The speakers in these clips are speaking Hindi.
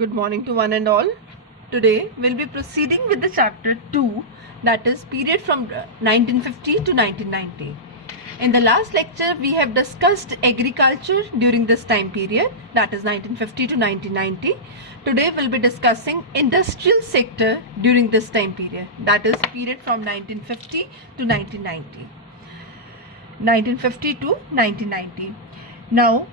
Good morning to one and all. Today we'll be proceeding with the chapter 2, that is period from 1950 to 1990. In the last lecture we have discussed agriculture during this time period, that is 1950 to 1990. Today we'll be discussing industrial sector during this time period, that is period from 1950 to 1990. 1950 to 1990. Now,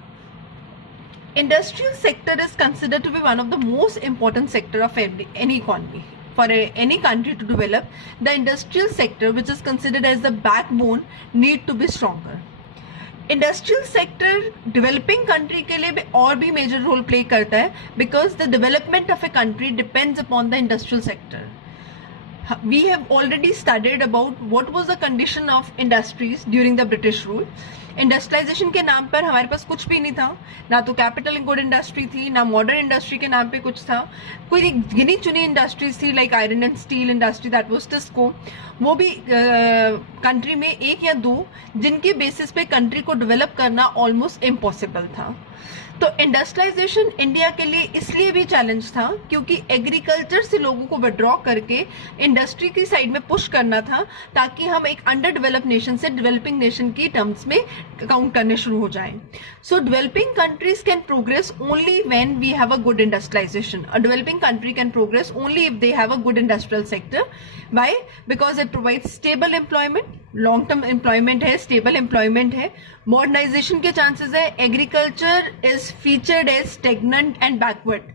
industrial sector is considered to be one of the most important sector of any economy. For any country to develop, the industrial sector, which is considered as the backbone, need to be stronger. Industrial sector developing country के लिए भी और भी मेजर रोल प्ले करता है, because the development of a country depends upon the industrial sector. We have already studied about what was the condition of industries during the British rule. Industrialisation के नाम पर हमारे पास कुछ भी नहीं था, ना तो कैपिटल गुड इंडस्ट्री थी, ना मॉडर्न इंडस्ट्री के नाम पे कुछ था. कोई गिनी चुनी इंडस्ट्रीज थी like iron and steel industry, that was TISCO. वो भी कंट्री में एक या दो, जिनके बेसिस पे कंट्री को डेवलप करना ऑलमोस्ट इम्पॉसिबल था. तो इंडस्ट्रियलाइजेशन इंडिया के लिए इसलिए भी चैलेंज था क्योंकि एग्रीकल्चर से लोगों को विड्रॉ करके इंडस्ट्री की साइड में पुश करना था, ताकि हम एक अंडर डेवलप नेशन से डेवलपिंग नेशन की टर्म्स में काउंट करने शुरू हो जाएं. So developing countries can progress only when we have a good industrialisation. A developing country can progress only if they have a good industrial sector. Why? Because it provides stable employment, long term employment है, stable employment है, modernization के chances है. Agriculture is featured as stagnant and backward.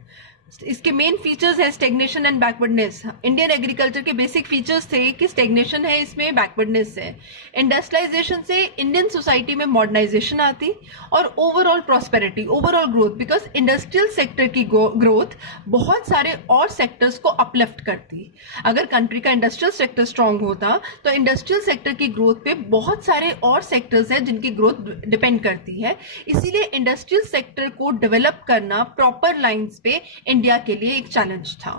इसके मेन फीचर्स है stagnation and backwardness. Indian agriculture के बेसिक फीचर्स थे कि स्टेग्नेशन है, इसमें बैकवर्डनेस है. इंडस्ट्रियलाइजेशन से इंडियन सोसाइटी में मॉडर्नाइजेशन आती और overall prosperity, overall growth, because industrial sector की ग्रोथ बहुत सारे और सेक्टर्स को अपलिफ्ट करती. अगर कंट्री का इंडस्ट्रियल सेक्टर स्ट्रांग होता तो इंडस्ट्रियल सेक्टर की ग्रोथ पे बहुत सारे और सेक्टर्स हैं जिनकी ग्रोथ डिपेंड करती है. इसीलिए इंडस्ट्रियल सेक्टर को डेवलप करना प्रॉपर लाइंस पे इंडिया के लिए एक चैलेंज था.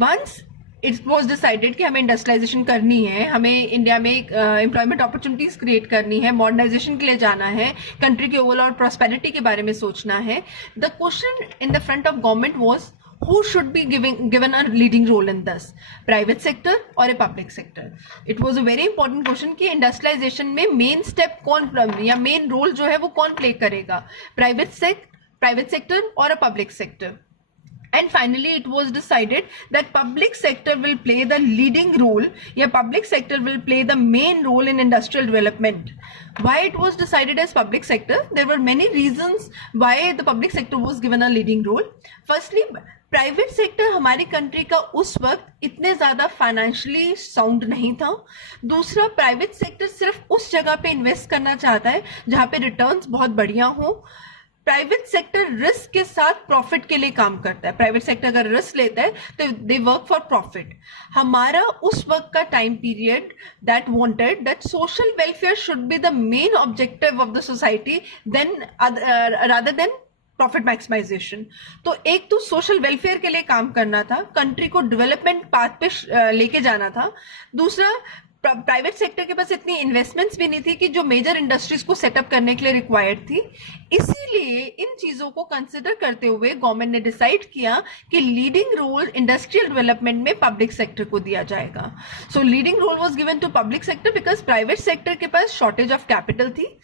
वंस इट वॉज डिसाइडेड कि हमें इंडस्ट्रियलाइजेशन करनी है, हमें इंडिया में एम्प्लॉयमेंट अपॉर्चुनिटीज क्रिएट करनी है, मॉडर्नाइजेशन के लिए जाना है, कंट्री के ओवरऑल प्रॉस्पेरिटी के बारे में सोचना है, the question in the front of government was who should be given a leading role in this, private sector or a public sector. It was a very important question कि industrialization में main step कौन या main role जो है वो कौन play करेगा, private sector or a public sector. And finally it was decided that public sector will play the leading role, yeah, public sector will play the main role in industrial development. Why it was decided as public sector? There were many reasons why the public sector was given a leading role. Firstly, private sector हमारी कंट्री का उस वक्त इतने ज्यादा फाइनेंशियली साउंड नहीं था. दूसरा, प्राइवेट सेक्टर सिर्फ उस जगह पे इन्वेस्ट करना चाहता है जहां पे रिटर्न्स बहुत बढ़िया हो. प्राइवेट सेक्टर रिस्क के साथ प्रॉफिट के लिए काम करता है. प्राइवेट सेक्टर अगर रिस्क लेता है तो दे वर्क फॉर प्रॉफिट. हमारा उस वक्त का time period that wanted that social welfare should be the main objective of the society then rather than profit maximisation. तो एक तो सोशल वेलफेयर के लिए काम करना था, कंट्री को डेवलपमेंट पाथ पे लेके जाना था. दूसरा, प्राइवेट सेक्टर के पास इतनी इन्वेस्टमेंट्स भी नहीं थी कि जो मेजर इंडस्ट्रीज को सेटअप करने के लिए रिक्वायर्ड थी. इसीलिए इन चीजों को कंसिडर करते हुए गवर्नमेंट ने डिसाइड किया कि लीडिंग रोल इंडस्ट्रियल डेवलपमेंट में पब्लिक सेक्टर को दिया जाएगा. So leading role was given to public sector because private sector के पास शॉर्टेज ऑफ कैपिटल थी.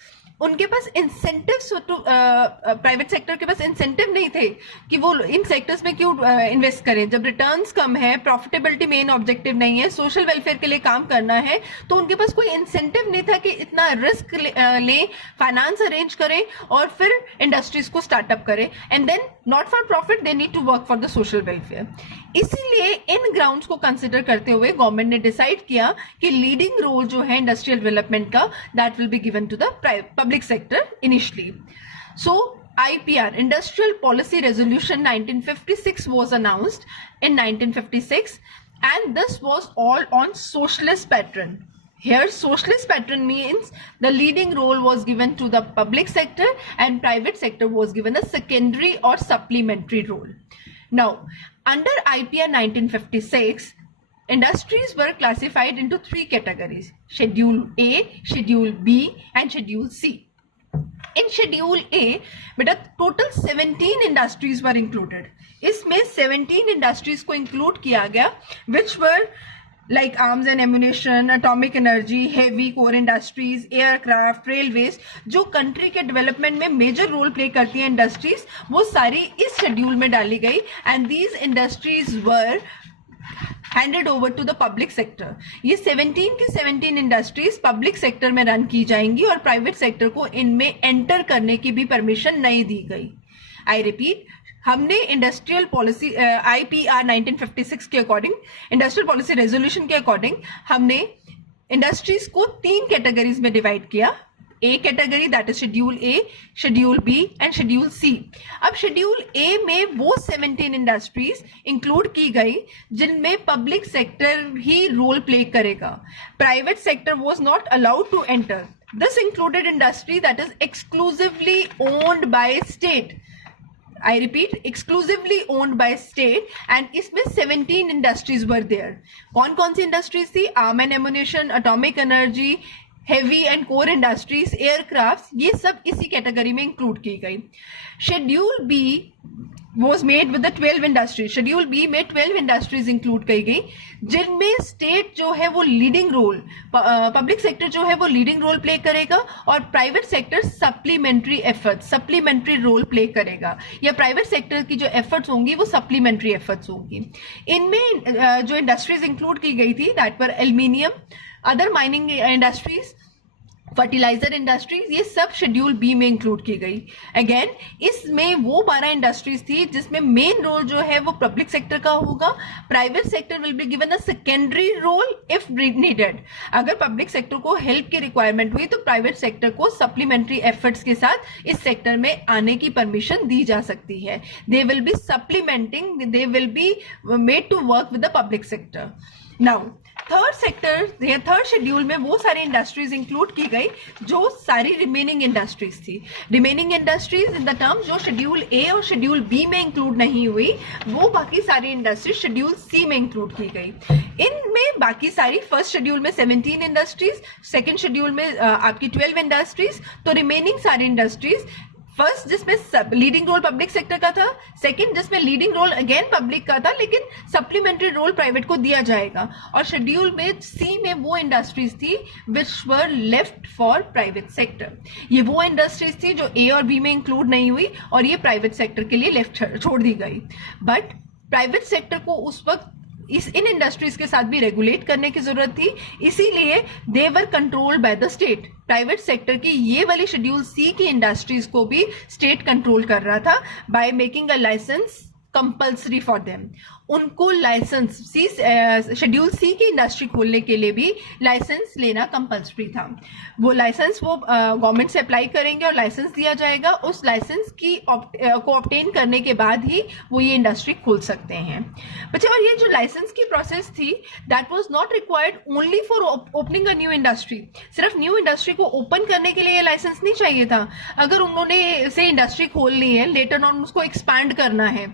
उनके पास इंसेंटिव्स, प्राइवेट सेक्टर के पास इंसेंटिव नहीं थे कि वो इन सेक्टर्स में क्यों इन्वेस्ट करें जब रिटर्न्स कम है, प्रॉफिटेबिलिटी मेन ऑब्जेक्टिव नहीं है, सोशल वेलफेयर के लिए काम करना है. तो उनके पास कोई इंसेंटिव नहीं था कि इतना रिस्क लें, फाइनेंस अरेंज करें और फिर इंडस्ट्रीज को स्टार्टअप करें, and then not for profit, they need to work for the social welfare. इसीलिए इन ग्राउंड्स को कंसिडर करते हुए गवर्नमेंट ने डिसाइड किया कि लीडिंग रोल जो है इंडस्ट्रियल डेवलपमेंट का, that will be given to the public sector initially. So IPR, Industrial Policy Resolution 1956 was announced in 1956, and this was all on socialist pattern. Here socialist pattern means the leading role was given to the public sector and private sector was given a secondary or supplementary role. Now, under IPR 1956, industries were classified into three categories: Schedule A, Schedule B and Schedule C. In Schedule A, total 17 industries were included. इसमें 17 इंडस्ट्रीज को इंक्लूड किया गया, विच वर like arms and ammunition, atomic energy, heavy core industries, aircraft, railways, जो कंट्री के डेवलपमेंट में मेजर रोल प्ले करती हैं इंडस्ट्रीज, वो सारी इस शेड्यूल में डाली गई and these industries were handed over to the public sector. ये 17 की 17 इंडस्ट्रीज पब्लिक सेक्टर में रन की जाएंगी और प्राइवेट सेक्टर को इनमें एंटर करने की भी परमिशन नहीं दी गई। आई रिपीट, हमने इंडस्ट्रियल पॉलिसी IPR 1956 के अकॉर्डिंग, इंडस्ट्रियल पॉलिसी रेजोल्यूशन के अकॉर्डिंग हमने इंडस्ट्रीज को 3 कैटेगरीज में डिवाइड किया। A category that is schedule A, schedule B and schedule C. अब शेड्यूल ए में वो 17 इंडस्ट्रीज इंक्लूड की गई जिनमें पब्लिक सेक्टर ही रोल प्ले करेगा, private sector was not allowed to enter. This included industry that is exclusively owned by state, I repeat, exclusively owned by state, and इसमें 17 industries were there. कौन कौन सी इंडस्ट्रीज थी? Arm and ammunition, atomic energy, heavy and core industries, aircraft, ये सब इसी कैटेगरी में इंक्लूड की गई। Schedule B was made with the 12 industries. Schedule B में 12 इंडस्ट्रीज इंक्लूड की गई जिनमें स्टेट जो है वो लीडिंग रोल, पब्लिक सेक्टर जो है वो लीडिंग रोल प्ले करेगा और private sector supplementary efforts, supplementary role play करेगा, या प्राइवेट सेक्टर की जो एफर्ट्स होंगी वो सप्लीमेंट्री एफर्ट्स होंगी। इनमें जो इंडस्ट्रीज इंक्लूड की गई थी दैट पर aluminium, other mining industries, fertilizer industries, ये सब शेड्यूल बी में इंक्लूड की गई। अगेन इसमें वो 12 इंडस्ट्रीज थी जिसमें मेन रोल जो है वो पब्लिक सेक्टर का होगा, private sector will be given a secondary role if needed. अगर पब्लिक सेक्टर को हेल्प की रिक्वायरमेंट हुई तो प्राइवेट सेक्टर को सप्लीमेंट्री एफर्ट्स के साथ इस सेक्टर में आने की परमिशन दी जा सकती है। They will be supplementing, they will be made to work with the public sector. Now third sector, third schedule में वो सारी इंडस्ट्रीज इंक्लूड की गई जो सारी रिमेनिंग इंडस्ट्रीज थी। Remaining industries in the term जो शेड्यूल ए और शेड्यूल बी में इंक्लूड नहीं हुई, वो बाकी सारी इंडस्ट्रीज शेड्यूल सी में इंक्लूड की गई। इनमें बाकी सारी, फर्स्ट शेड्यूल में 17 इंडस्ट्रीज, सेकेंड शेड्यूल में आपकी 12 इंडस्ट्रीज, तो रिमेनिंग सारी इंडस्ट्रीज, फर्स्ट जिसमें लीडिंग रोल पब्लिक सेक्टर का था, सेकंड जिसमें लीडिंग रोल अगेन पब्लिक का था लेकिन सप्लीमेंट्री रोल प्राइवेट को दिया जाएगा, और शेड्यूल में सी में वो इंडस्ट्रीज थी विच वर लेफ्ट फॉर प्राइवेट सेक्टर। ये वो इंडस्ट्रीज थी जो ए और बी में इंक्लूड नहीं हुई और ये प्राइवेट सेक्टर के लिए लेफ्ट छोड़ दी गई। बट प्राइवेट सेक्टर को उस वक्त इन इंडस्ट्रीज के साथ भी रेगुलेट करने की जरूरत थी, इसीलिए they were controlled by the state. Private sector की ये वाली शेड्यूल सी की इंडस्ट्रीज को भी स्टेट कंट्रोल कर रहा था by making a license compulsory for them. उनको लाइसेंस शेड्यूल सी की इंडस्ट्री खोलने के लिए भी लाइसेंस लेना कंपल्सरी था। वो लाइसेंस वो गवर्नमेंट से अप्लाई करेंगे और लाइसेंस दिया जाएगा, उस लाइसेंस की को ऑब्टेन करने के बाद ही वो ये इंडस्ट्री खोल सकते हैं बच्चे। और ये जो लाइसेंस की प्रोसेस थी that was not required only for opening a new industry. सिर्फ न्यू इंडस्ट्री को ओपन करने के लिए ये लाइसेंस नहीं चाहिए था। अगर उन्होंने से इंडस्ट्री खोल ली है, लेटर ऑन उसको एक्सपैंड करना है,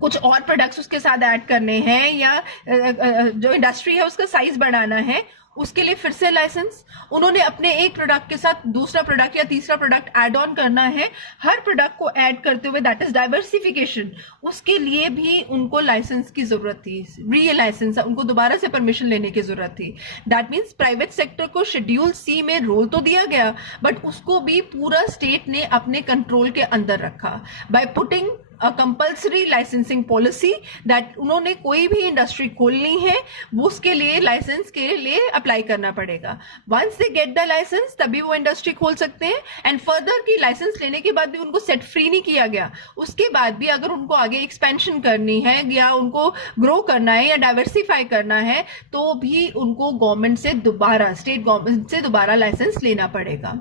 कुछ और प्रोडक्ट्स उसके साथ ऐड करने हैं, या जो इंडस्ट्री है उसका साइज बढ़ाना है, उसके लिए फिर से लाइसेंस। उन्होंने अपने एक प्रोडक्ट के साथ दूसरा प्रोडक्ट या तीसरा प्रोडक्ट ऐड ऑन करना है, हर प्रोडक्ट को ऐड करते हुए, दैट इज डाइवर्सिफिकेशन, उसके लिए भी उनको लाइसेंस की जरूरत थी, री लाइसेंस, उनको दोबारा से परमिशन लेने की जरूरत थी। दैट मीन्स प्राइवेट सेक्टर को शेड्यूल सी में रोल तो दिया गया बट उसको भी पूरा स्टेट ने अपने कंट्रोल के अंदर रखा by putting a compulsory licensing policy that उन्होंने कोई भी इंडस्ट्री खोलनी है वो उसके लिए लाइसेंस के लिए अप्लाई करना पड़ेगा। Once they get the license तभी वो इंडस्ट्री खोल सकते हैं, एंड फर्दर की लाइसेंस लेने के बाद भी उनको सेट फ्री नहीं किया गया। उसके बाद भी अगर उनको आगे एक्सपेंशन करनी है या उनको ग्रो करना है या डाइवर्सिफाई करना है तो भी उनको गवर्नमेंट से दोबारा, स्टेट गवर्नमेंट से दोबारा लाइसेंस लेना पड़ेगा।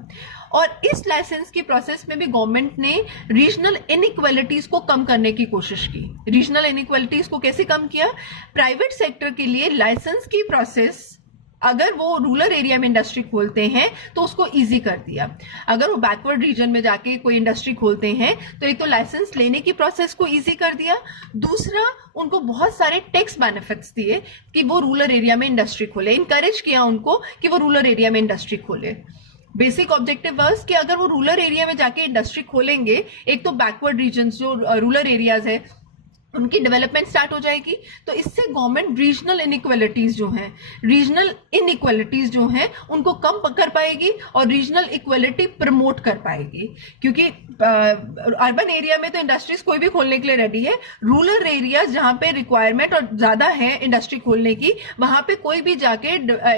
और इस लाइसेंस की प्रोसेस में भी गवर्नमेंट ने रीजनल इनइक्वालिटीज को कम करने की कोशिश की। रीजनल इनइक्वालिटीज को कैसे कम किया? प्राइवेट सेक्टर के लिए लाइसेंस की प्रोसेस, अगर वो रूरल एरिया में इंडस्ट्री खोलते हैं तो उसको इजी कर दिया। अगर वो बैकवर्ड रीजन में जाके कोई इंडस्ट्री खोलते हैं तो एक तो लाइसेंस लेने की प्रोसेस को इजी कर दिया, दूसरा उनको बहुत सारे टैक्स बेनिफिट्स दिए कि वो रूरल एरिया में इंडस्ट्री खोले, इनकरेज किया उनको कि वो रूरल एरिया में इंडस्ट्री खोले। बेसिक ऑब्जेक्टिव बस कि अगर वो रूरल एरिया में जाके इंडस्ट्री खोलेंगे, एक तो बैकवर्ड रीजन जो रूरल एरियाज है उनकी डेवलपमेंट स्टार्ट हो जाएगी। तो इससे गवर्नमेंट रीजनल इनइक्वालिटीज जो हैं उनको कम कर पाएगी और रीजनल इक्वलिटी प्रमोट कर पाएगी। क्योंकि अर्बन एरिया में तो इंडस्ट्रीज कोई भी खोलने के लिए रेडी है, रूरल एरियाज जहां पे रिक्वायरमेंट और ज्यादा है इंडस्ट्री खोलने की, वहां पे कोई भी जाके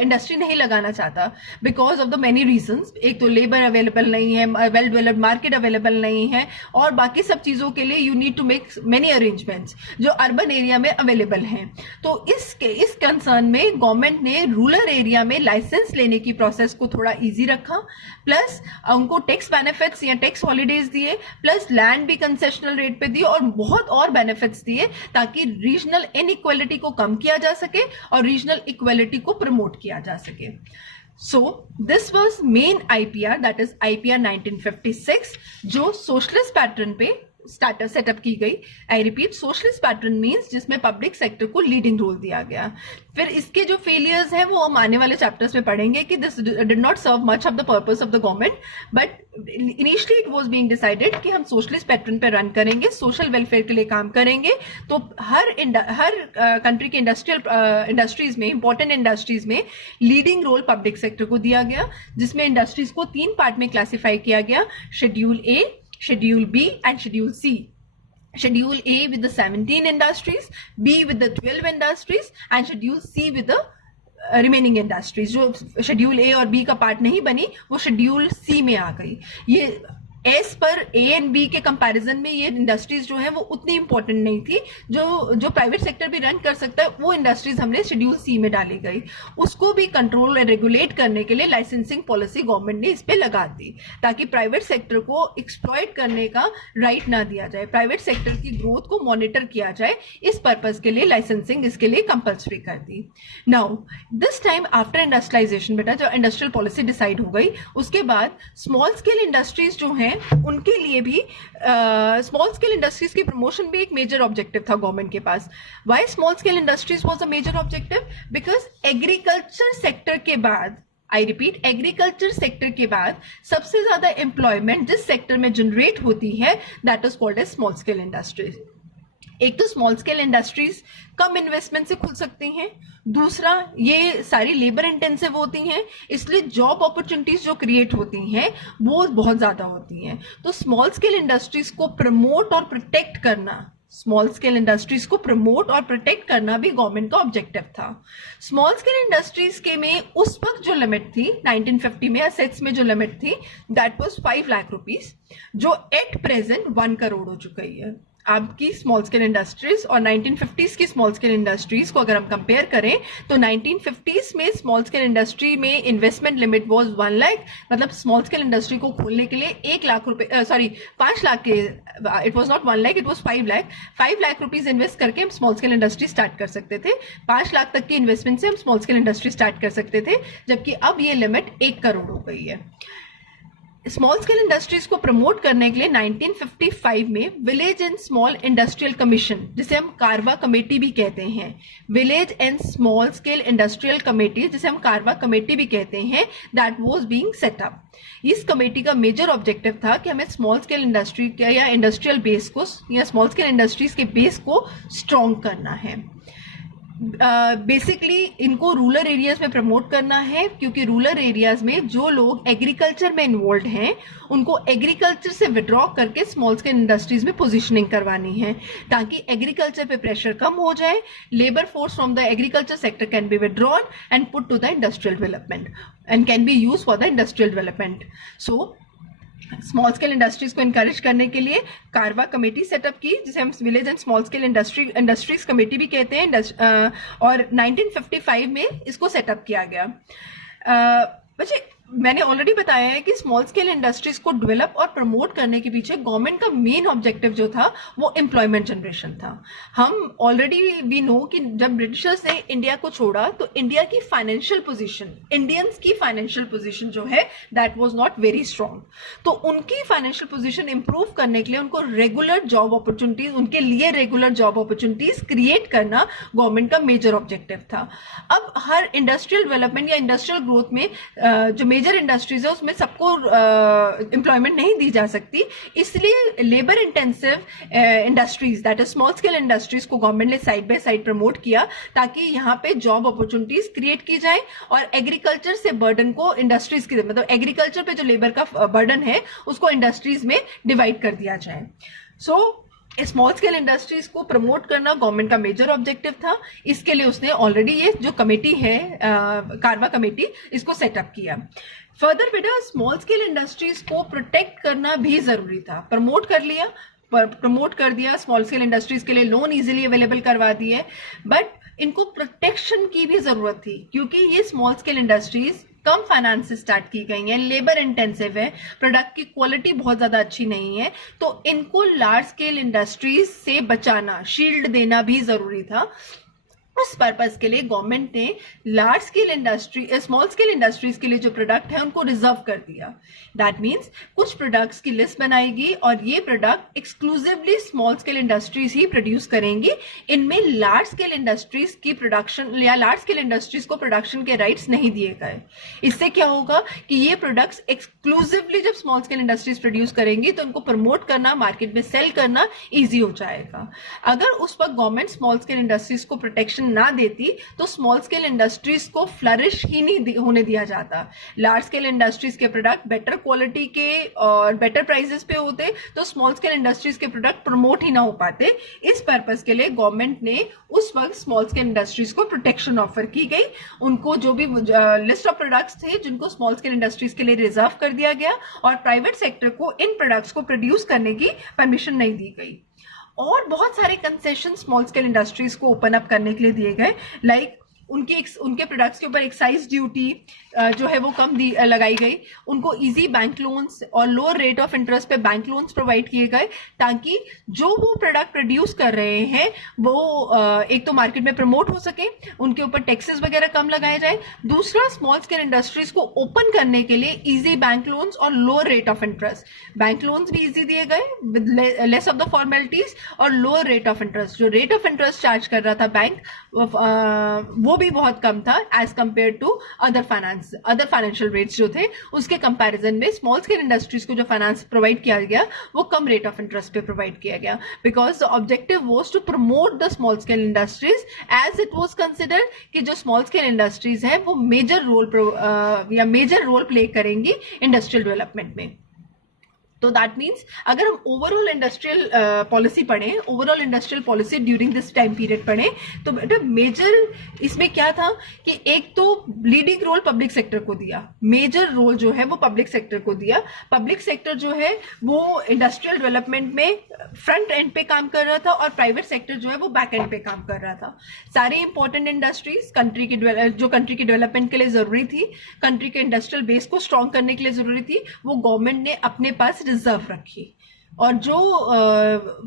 इंडस्ट्री नहीं लगाना चाहता because of the many reasons. एक तो लेबर अवेलेबल नहीं है, वेल डेवलप्ड मार्केट अवेलेबल नहीं है, और बाकी सब चीजों के लिए you need to make many arrangements जो अर्बन एरिया में अवेलेबल हैं। तो इस कंसर्न में गवर्नमेंट ने रूरल एरिया में लाइसेंस लेने की प्रोसेस को थोड़ा इजी रखा, प्लस उनको टैक्स बेनिफिट्स या टैक्स हॉलीडेज दिए, प्लस लैंड भी कंसेशनल रेट पे दिए और बहुत और बेनिफिट्स दिए ताकि रीजनल इनइक्वालिटी को कम किया जा सके और रीजनल इक्वालिटी को प्रमोट किया जा सके। So this was main IPR, that is IPR 1956, जो सोशलिस्ट पैटर्न पे सेटअप की गई। I repeat, socialist pattern means जिसमें पब्लिक सेक्टर को लीडिंग रोल दिया गया। फिर इसके जो फेलियर्स हैं वो हम आने वाले चैप्टर्स में पढ़ेंगे कि this did not serve much of the purpose of the government, but initially it was being decided कि हम सोशलिस्ट पैटर्न पे रन करेंगे, सोशल वेलफेयर के लिए काम करेंगे। तो हर कंट्री के इंडस्ट्रीज में, इंपॉर्टेंट इंडस्ट्रीज में लीडिंग रोल पब्लिक सेक्टर को दिया गया, जिसमें इंडस्ट्रीज को 3 पार्ट में क्लासिफाई किया गया, schedule A, Schedule B and Schedule C. Schedule A with the 17 industries, B with the 12 industries and Schedule C with the remaining industries. जो Schedule A और B का पार्ट नहीं बनी वो Schedule C में आ गई। ये एस पर ए एंड बी के कंपैरिजन में ये इंडस्ट्रीज जो है वो उतनी इंपॉर्टेंट नहीं थी। जो प्राइवेट सेक्टर भी रन कर सकता है वो इंडस्ट्रीज हमने शेड्यूल सी में डाली गई। उसको भी कंट्रोल और रेगुलेट करने के लिए लाइसेंसिंग पॉलिसी गवर्नमेंट ने इस पे लगा दी ताकि प्राइवेट सेक्टर को एक्सप्लॉइट करने का राइट ना दिया जाए, प्राइवेट सेक्टर की ग्रोथ को मॉनिटर किया जाए। इस पर्पज के लिए लाइसेंसिंग इसके लिए कंपल्सरी कर दी। Now this time after industrialisation, बेटा जब इंडस्ट्रियल पॉलिसी डिसाइड हो गई उसके बाद स्मॉल स्केल इंडस्ट्रीज जो हैं उनके लिए भी स्मॉल स्केल इंडस्ट्रीज की प्रमोशन भी एक मेजर ऑब्जेक्टिव था गवर्नमेंट के पास। Why small scale industries was a major objective? Because agriculture sector के बाद, आई रिपीट, एग्रीकल्चर सेक्टर के बाद सबसे ज्यादा एम्प्लॉयमेंट जिस सेक्टर में जनरेट होती है that is called as small scale industries. एक तो स्मॉल स्केल इंडस्ट्रीज कम इन्वेस्टमेंट से खुल सकती हैं, दूसरा ये सारी लेबर इंटेंसिव होती हैं, इसलिए जॉब अपॉर्चुनिटीज जो क्रिएट होती हैं वो बहुत ज्यादा होती हैं। तो स्मॉल स्केल इंडस्ट्रीज को प्रमोट और प्रोटेक्ट करना, स्मॉल स्केल इंडस्ट्रीज को प्रमोट और प्रोटेक्ट करना भी गवर्नमेंट का ऑब्जेक्टिव था। स्मॉल स्केल इंडस्ट्रीज के में उस वक्त जो लिमिट थी 1950 में असेट्स में जो लिमिट थी दैट वाज 5 लाख रुपीस, जो एट प्रेजेंट 1 करोड़ हो चुकी है। आपकी स्मॉल स्केल इंडस्ट्रीज और 1950s की स्मॉल स्केल इंडस्ट्रीज को अगर हम कंपेयर करें तो 1950s में स्मॉल स्केल इंडस्ट्री में इन्वेस्टमेंट लिमिट वाज 1 लाख, मतलब स्मॉल स्केल इंडस्ट्री को खोलने के लिए 1 लाख रुपए 5 लाख के, it was not 1 lakh, it was 5 lakh rupees invest करके हम स्मॉल स्केल इंडस्ट्री स्टार्ट कर सकते थे। 5 लाख तक की इन्वेस्टमेंट से हम स्मॉल स्केल इंडस्ट्री स्टार्ट कर सकते थे, जबकि अब ये लिमिट 1 करोड़ हो गई है। स्मॉल स्केल इंडस्ट्रीज को प्रमोट करने के लिए 1955 में village and small industrial commission, जिसे हम कारवा कमेटी भी कहते हैं, village and small scale industrial committee जिसे हम कारवा कमेटी भी कहते हैं, that was being set up. इस कमेटी का मेजर ऑब्जेक्टिव था कि हमें स्मॉल स्केल इंडस्ट्री या इंडस्ट्रियल बेस को या स्मॉल स्केल इंडस्ट्रीज के बेस को स्ट्रॉन्ग करना है। बेसिकली इनको रूरल एरियाज में प्रमोट करना है, क्योंकि रूरल एरियाज में जो लोग एग्रीकल्चर में इन्वॉल्व हैं उनको एग्रीकल्चर से विड्रॉ करके स्मॉल स्केल इंडस्ट्रीज में पोजीशनिंग करवानी है ताकि एग्रीकल्चर पे प्रेशर कम हो जाए, labour force from the agriculture sector can be withdrawn and put to the industrial development and can be use for the industrial development. So small scale industries को इनकरेज करने के लिए कारवा कमेटी सेटअप की, जिसे हम village and small scale industries committee भी कहते हैं, और 1955 में इसको सेटअप किया गया। वैसे मैंने ऑलरेडी बताया है कि स्मॉल स्केल इंडस्ट्रीज को डेवलप और प्रमोट करने के पीछे गवर्नमेंट का मेन ऑब्जेक्टिव जो था वो एम्प्लॉयमेंट जनरेशन था। हम ऑलरेडी वी नो कि जब ब्रिटिशर्स ने इंडिया को छोड़ा तो इंडिया की फाइनेंशियल पोजीशन, इंडियंस की फाइनेंशियल पोजीशन जो है that was not very strong. तो उनकी फाइनेंशियल पोजीशन इंप्रूव करने के लिए उनको रेगुलर जॉब अपॉर्चुनिटीज, उनके लिए रेगुलर जॉब अपॉर्चुनिटीज क्रिएट करना गवर्नमेंट का मेजर ऑब्जेक्टिव था। अब हर इंडस्ट्रियल डेवलपमेंट या इंडस्ट्रियल ग्रोथ में जो मेजर इंडस्ट्रीज है उसमें सबको एम्प्लॉयमेंट नहीं दी जा सकती, इसलिए labour intensive industries that is small scale industries को गवर्नमेंट ने साइड बाय साइड प्रमोट किया ताकि यहाँ पे जॉब अपॉर्चुनिटीज क्रिएट की जाए और एग्रीकल्चर से बर्डन को इंडस्ट्रीज की, मतलब एग्रीकल्चर पे जो लेबर का बर्डन है उसको इंडस्ट्रीज में डिवाइड कर दिया जाए। सो स्मॉल स्केल इंडस्ट्रीज को प्रमोट करना गवर्नमेंट का मेजर ऑब्जेक्टिव था। इसके लिए उसने ऑलरेडी ये जो कमेटी है कारवा कमेटी, इसको सेटअप किया। फर्दर बेटा स्मॉल स्केल इंडस्ट्रीज को प्रोटेक्ट करना भी जरूरी था। प्रमोट कर दिया, स्मॉल स्केल इंडस्ट्रीज के लिए लोन इजीली अवेलेबल करवा दिए, बट इनको प्रोटेक्शन की भी जरूरत थी क्योंकि ये स्मॉल स्केल इंडस्ट्रीज कम फाइनेंस से स्टार्ट की गई हैं, लेबर इंटेंसिव है, प्रोडक्ट की क्वालिटी बहुत ज्यादा अच्छी नहीं है, तो इनको लार्ज स्केल इंडस्ट्रीज से बचाना, शील्ड देना भी जरूरी था। उस पर्पस के लिए गवर्नमेंट ने large scale industry small scale industries के लिए जो प्रोडक्ट है उनको रिजर्व कर दिया। दैट मीन्स कुछ प्रोडक्ट्स की लिस्ट बनाएगी और ये product exclusively small scale industries ही प्रोड्यूस करेंगी। इनमें लार्ज स्केल इंडस्ट्रीज की प्रोडक्शन या लार्ज स्केल इंडस्ट्रीज को प्रोडक्शन के राइट्स नहीं दिए गए। इससे क्या होगा कि ये प्रोडक्ट्स एक्सक्लूसिवली जब स्मॉल स्केल इंडस्ट्रीज प्रोड्यूस करेंगी तो उनको प्रमोट करना, मार्केट में सेल करना ईजी हो जाएगा। अगर उस वक्त गवर्नमेंट स्मॉल स्केल इंडस्ट्रीज को प्रोटेक्शन ना देती तो स्मॉल स्केल इंडस्ट्रीज को फ्लरिश ही नहीं होने दिया जाता। लार्ज स्केल इंडस्ट्रीज के प्रोडक्ट बेटर क्वालिटी के और बेटर प्राइसेस पे होते तो स्मॉल स्केल इंडस्ट्रीज के प्रोडक्ट प्रमोट ही ना हो पाते। इस पर्पस के लिए गवर्नमेंट ने उस वक्त स्मॉल स्केल इंडस्ट्रीज को प्रोटेक्शन ऑफर की गई। उनको जो भी लिस्ट ऑफ प्रोडक्ट्स थे जिनको स्मॉल स्केल इंडस्ट्रीज के लिए रिजर्व कर दिया गया और प्राइवेट सेक्टर को इन प्रोडक्ट्स को प्रोड्यूस करने की परमिशन नहीं दी गई। और बहुत सारे कंसेशन स्मॉल स्केल इंडस्ट्रीज को ओपन अप करने के लिए दिए गए, लाइक उनके प्रोडक्ट्स के ऊपर एक्साइज ड्यूटी जो है वो कम लगाई गई, उनको इजी बैंक लोन्स और लोअर रेट ऑफ इंटरेस्ट पे बैंक लोन्स प्रोवाइड किए गए ताकि जो वो प्रोडक्ट प्रोड्यूस कर रहे हैं वो एक तो मार्केट में प्रमोट हो सके, उनके ऊपर टैक्सेस वगैरह कम लगाए जाए। दूसरा, स्मॉल स्केल इंडस्ट्रीज को ओपन करने के लिए इजी बैंक लोन्स और lower rate of interest, bank loans भी इजी दिए गए with less of the formalities और लोअर रेट ऑफ इंटरेस्ट। जो रेट ऑफ इंटरेस्ट चार्ज कर रहा था बैंक वो भी बहुत कम था as compare to other financial rates जो थे उसके कंपैरिजन में स्मॉल स्केल इंडस्ट्रीज को जो फाइनेंस प्रोवाइड किया गया वो कम रेट ऑफ इंटरेस्ट पे प्रोवाइड किया गया, because the objective was to promote the small scale industries as it was considered कि जो स्मॉल स्केल इंडस्ट्रीज है वो मेजर रोल प्ले करेंगी इंडस्ट्रियल डेवलपमेंट में। तो दैट मीन्स अगर हम ओवरऑल इंडस्ट्रियल पॉलिसी पढ़ें, overall industrial policy during this time period पढ़ें तो बेटा मेजर इसमें क्या था कि एक तो लीडिंग रोल पब्लिक सेक्टर को दिया, मेजर रोल जो है वो पब्लिक सेक्टर को दिया। पब्लिक सेक्टर जो है वो इंडस्ट्रियल डेवलपमेंट में फ्रंट एंड पे काम कर रहा था और प्राइवेट सेक्टर जो है वो बैक एंड पे काम कर रहा था। सारे इंपॉर्टेंट इंडस्ट्रीज कंट्री के डेवलपमेंट के लिए जरूरी थी, कंट्री के इंडस्ट्रियल बेस को स्ट्रॉन्ग करने के लिए जरूरी थी, वो गवर्नमेंट ने अपने पास रिजर्व रखी। और जो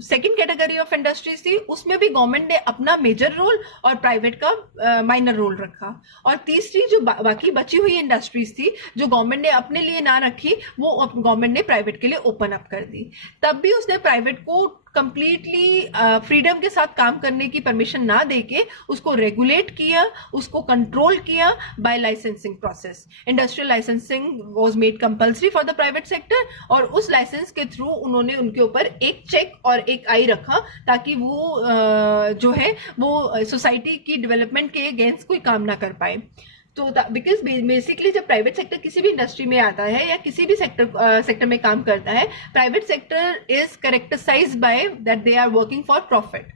सेकंड कैटेगरी ऑफ इंडस्ट्रीज थी उसमें भी गवर्नमेंट ने अपना मेजर रोल और प्राइवेट का माइनर रोल रखा। और तीसरी जो बाकी बची हुई इंडस्ट्रीज थी जो गवर्नमेंट ने अपने लिए ना रखी वो गवर्नमेंट ने प्राइवेट के लिए ओपन अप कर दी। तब भी उसने प्राइवेट को कंप्लीटली फ्रीडम के साथ काम करने की परमिशन ना देके उसको रेगुलेट किया, उसको कंट्रोल किया by licensing process. Industrial licensing was made compulsory for the private sector और उस लाइसेंस के थ्रू उन्होंने उनके ऊपर एक चेक और एक आई रखा ताकि वो जो है वो सोसाइटी की डेवलपमेंट के अगेंस्ट कोई काम ना कर पाए। तो बिकॉज बेसिकली जब प्राइवेट सेक्टर किसी भी इंडस्ट्री में आता है या किसी भी सेक्टर में काम करता है, private sector is characterized by that they are working for profit.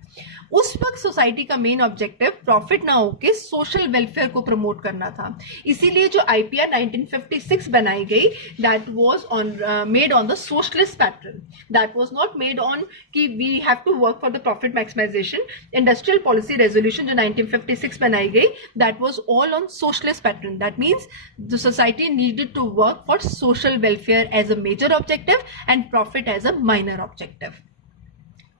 उस वक्त सोसाइटी का मेन ऑब्जेक्टिव प्रॉफिट ना होके सोशल वेलफेयर को प्रमोट करना था। इसीलिए जो आईपीआर 1956 बनाई गई that was made on the socialist pattern, that was not made on कि we have to work for the profit maximisation. Industrial policy resolution जो 1956 बनाई गई that was all on socialist pattern. That means the society needed to work for social welfare as a major objective and profit as a minor objective.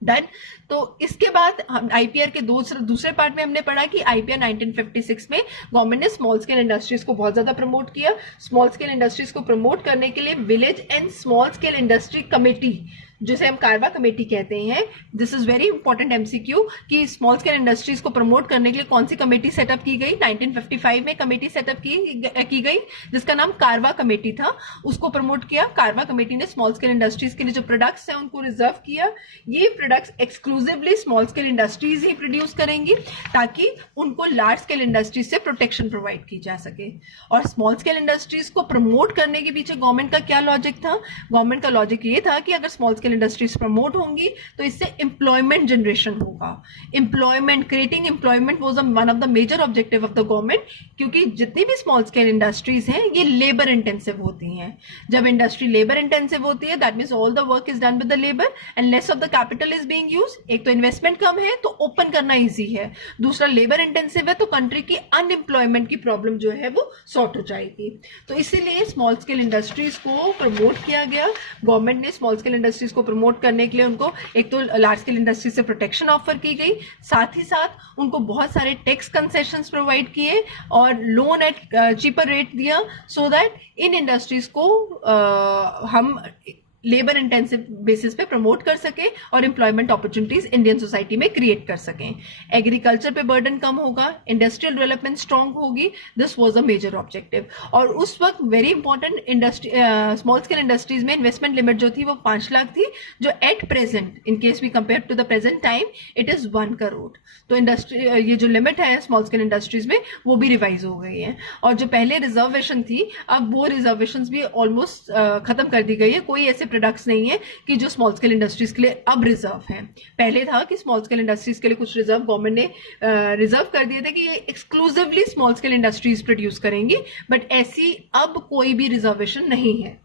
Done. तो इसके बाद आईपीआर के दूसरे पार्ट में हमने पढ़ा कि आईपीआर 1956 में गवर्नमेंट ने स्मॉल स्केल इंडस्ट्रीज को बहुत ज्यादा प्रमोट किया। स्मॉल स्केल इंडस्ट्रीज को प्रमोट करने के लिए village and small scale industry committee जिसे हम कारवा कमेटी कहते हैं। This is very important MCQ कि स्मॉल स्केल इंडस्ट्रीज को प्रमोट करने के लिए कौन सी कमेटी सेटअप की गई। 1955 में कमेटी सेटअप की गई जिसका नाम कारवा कमेटी था, उसको प्रमोट किया। कारवा कमेटी ने स्मॉल स्केल इंडस्ट्रीज के लिए जो प्रोडक्ट्स हैं उनको रिजर्व किया। ये products exclusively small scale industries ही प्रोड्यूस करेंगी ताकि उनको लार्ज स्केल इंडस्ट्रीज से प्रोटेक्शन प्रोवाइड की जा सके। और स्मॉल स्केल इंडस्ट्रीज को प्रमोट करने के पीछे गवर्नमेंट का क्या लॉजिक था? गवर्नमेंट का लॉजिक ये था कि अगर स्मॉल स्केल इंडस्ट्रीज प्रमोट होंगी तो इससे एम्प्लॉयमेंट जनरेशन होगा। Employment, creating employment was one of the major objective of the government, क्योंकि जितनी भी स्मॉल स्केल इंडस्ट्रीज हैं ये लेबर इंटेंसिव होती हैं। जब इंडस्ट्री लेबर इंटेंसिव होती है that means all the work is done with the labour and less of the capital is being use. एक तो इन्वेस्टमेंट कम है तो ओपन करना ईजी है, दूसरा लेबर इंटेंसिव है तो कंट्री की अनएम्प्लॉयमेंट की प्रॉब्लम जो है वो सॉर्ट हो जाएगी। तो इसीलिए स्मॉल स्केल इंडस्ट्रीज को प्रमोट किया गया। गवर्नमेंट ने स्मॉल स्केल इंडस्ट्रीज को प्रमोट करने के लिए उनको एक तो लार्ज स्केल इंडस्ट्रीज से प्रोटेक्शन ऑफर की गई, साथ ही साथ उनको बहुत सारे टैक्स कंसेशंस प्रोवाइड किए और लोन एट चीपर रेट दिया, सो दैट इन इंडस्ट्रीज को हम लेबर इंटेंसिव बेसिस पे प्रमोट कर सके और एम्प्लॉयमेंट अपॉर्चुनिटीज इंडियन सोसाइटी में क्रिएट कर सकें। एग्रीकल्चर पे बर्डन कम होगा, इंडस्ट्रियल डेवलपमेंट स्ट्रांग होगी। This was a major objective. और उस वक्त very important industry small scale industries में इन्वेस्टमेंट लिमिट जो थी वो 5 लाख थी, जो at present in case we compare to the present time it is 1 crore. तो इंडस्ट्री ये जो लिमिट है स्मॉल स्केल इंडस्ट्रीज में वो भी रिवाइज हो गई है। और जो पहले रिजर्वेशन थी अब वो रिजर्वेशन भी ऑलमोस्ट खत्म कर दी गई है। कोई ऐसे प्रोडक्ट्स नहीं है कि जो स्मॉल स्केल इंडस्ट्रीज के लिए अब रिजर्व हैं। पहले था कि स्मॉल स्केल इंडस्ट्रीज के लिए कुछ रिजर्व गवर्नमेंट ने रिजर्व कर दिए थे कि ये exclusively small scale industries produce करेंगी, बट ऐसी अब कोई भी रिजर्वेशन नहीं है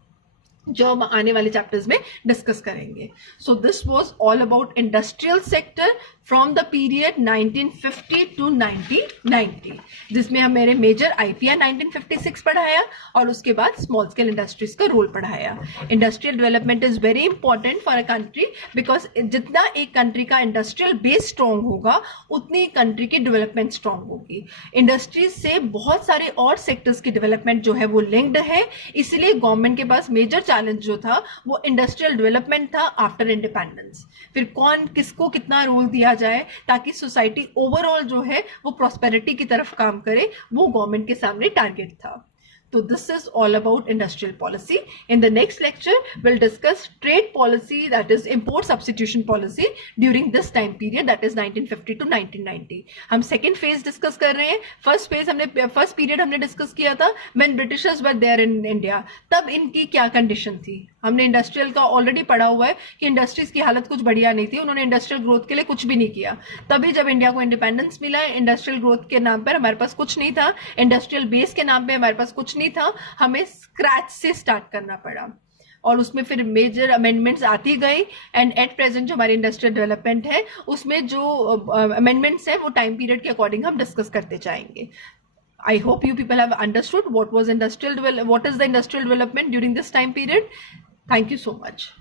जो हम आने वाले चैप्टर्स में डिस्कस करेंगे। So this was all about industrial sector from the period 1950 to 1990, जिसमें हम मेरे मेजर आईपीआर 1956 पढ़ाया और उसके बाद स्मॉल स्केल इंडस्ट्रीज का रोल पढ़ाया। Industrial development is very important for a country because जितना एक कंट्री का इंडस्ट्रियल बेस स्ट्रांग होगा उतनी कंट्री की डेवलपमेंट स्ट्रांग होगी। इंडस्ट्रीज से बहुत सारे और सेक्टर्स की डेवलपमेंट जो है वो लिंक्ड है, इसलिए गवर्नमेंट के पास मेजर चैलेंज जो था वो इंडस्ट्रियल डेवलपमेंट था आफ्टर इंडिपेंडेंस। फिर कौन किसको कितना रोल दिया जाए ताकि सोसाइटी ओवरऑल जो है वो प्रॉस्पेरिटी की तरफ काम करे, वो गवर्नमेंट के सामने टारगेट था। So this is all about industrial policy. In the next lecture, we'll discuss trade policy, that is import substitution policy during this time period, that is 1950 to 1990. हम second phase discuss कर रहे हैं। first period हमने discuss किया था when Britishers were there in India, तब इनकी क्या condition थी। हमने इंडस्ट्रियल का ऑलरेडी पढ़ा हुआ है कि इंडस्ट्रीज की हालत कुछ बढ़िया नहीं थी, उन्होंने इंडस्ट्रियल ग्रोथ के लिए कुछ भी नहीं किया। तभी जब इंडिया को इंडिपेंडेंस मिला, इंडस्ट्रियल ग्रोथ के नाम पर हमारे पास कुछ नहीं था, इंडस्ट्रियल बेस के नाम पे हमारे पास कुछ नहीं था, हमें स्क्रैच से स्टार्ट करना पड़ा और उसमें फिर मेजर अमेंडमेंट्स आती गई। एंड एट प्रेजेंट जो हमारी इंडस्ट्रियल डेवलपमेंट है उसमें जो अमेंडमेंट्स है वो टाइम पीरियड के अकॉर्डिंग हम डिस्कस करते जाएंगे। I hope you people have understood what is the industrial development during this time period. Thank you so much.